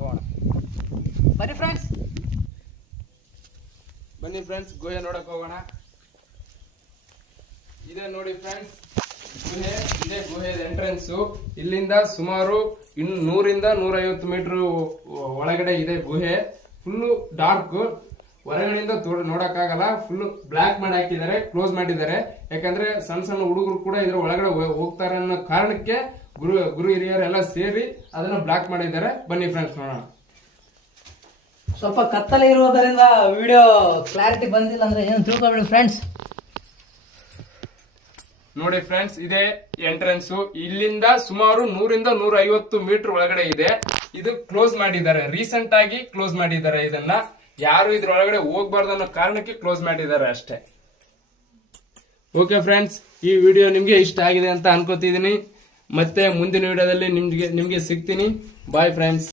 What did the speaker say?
ಹೋಗೋಣ. ಬನ್ನಿ ಫ್ರೆಂಡ್ಸ್ ಗುಹೆ ನೋಡಕ್ ಹೋಗೋಣ. ಇದೆ ನೋಡಿ ಫ್ರೆಂಡ್ಸ್ ಗುಹೆ. ಇದೇ ಗುಹೆ ಎಂಟ್ರೆನ್ಸ್. ಇಲ್ಲಿಂದ ಸುಮಾರು 100 ರಿಂದ 150 ಮೀಟರ್ ಒಳಗಡೆ ಇದೆ ಗುಹೆ. ಫುಲ್ ಡಾರ್ಕ್, ಹೊರಗಡೆಯಿಂದ ನೋಡಕ್ಕಾಗಲ್ಲ. ಫುಲ್ ಬ್ಲಾಕ್ ಮಾಡಿ ಹಾಕಿದ್ದಾರೆ, ಕ್ಲೋಸ್ ಮಾಡಿದ್ದಾರೆ. ಯಾಕಂದ್ರೆ ಸಣ್ಣ ಸಣ್ಣ ಹುಡುಗರು ಕೂಡ ಇದ್ರ ಒಳಗಡೆ ಹೋಗ್ತಾರೆ ಅನ್ನೋ ಕಾರಣಕ್ಕೆ ಗುರು ಹಿರಿಯರೆಲ್ಲ ಸೇರಿ ಅದನ್ನ ಬ್ಲಾಕ್ ಮಾಡಿದ್ದಾರೆ. ಬನ್ನಿ ಫ್ರೆಂಡ್ಸ್ ನೋಡೋಣ. ಸ್ವಲ್ಪ ಕತ್ತಲೆ ಇರುವುದರಿಂದ ವಿಡಿಯೋ ಕ್ಲಾರಿಟಿ ಬಂದಿಲ್ಲ ಅಂದ್ರೆ ಏನು ತಿಳ್ಕೊಬೇಡಿ ಫ್ರೆಂಡ್ಸ್. ನೋಡಿ ಫ್ರೆಂಡ್ಸ್, ಇದೇ ಎಂಟ್ರೆನ್ಸ್. ಇಲ್ಲಿಂದ ಸುಮಾರು 100 ರಿಂದ 150 ಮೀಟರ್ ಒಳಗಡೆ ಇದೆ. ಇದು ಕ್ಲೋಸ್ ಮಾಡಿದ್ದಾರೆ, ರೀಸೆಂಟ್ ಆಗಿ ಕ್ಲೋಸ್ ಮಾಡಿದ್ದಾರೆ. ಇದನ್ನ ಯಾರು ಇದ್ರೊಳಗಡೆ ಹೋಗ್ಬಾರ್ದು ಅನ್ನೋ ಕಾರಣಕ್ಕೆ ಕ್ಲೋಸ್ ಮಾಡಿದ್ದಾರೆ ಅಷ್ಟೇ. ಓಕೆ ಫ್ರೆಂಡ್ಸ್, ಈ ವಿಡಿಯೋ ನಿಮ್ಗೆ ಇಷ್ಟ ಆಗಿದೆ ಅಂತ ಅನ್ಕೋತಿದೀನಿ. ಮತ್ತೆ ಮುಂದಿನ ವಿಡಿಯೋದಲ್ಲಿ ನಿಮ್ಗೆ ಸಿಗ್ತೀನಿ. Bye friends.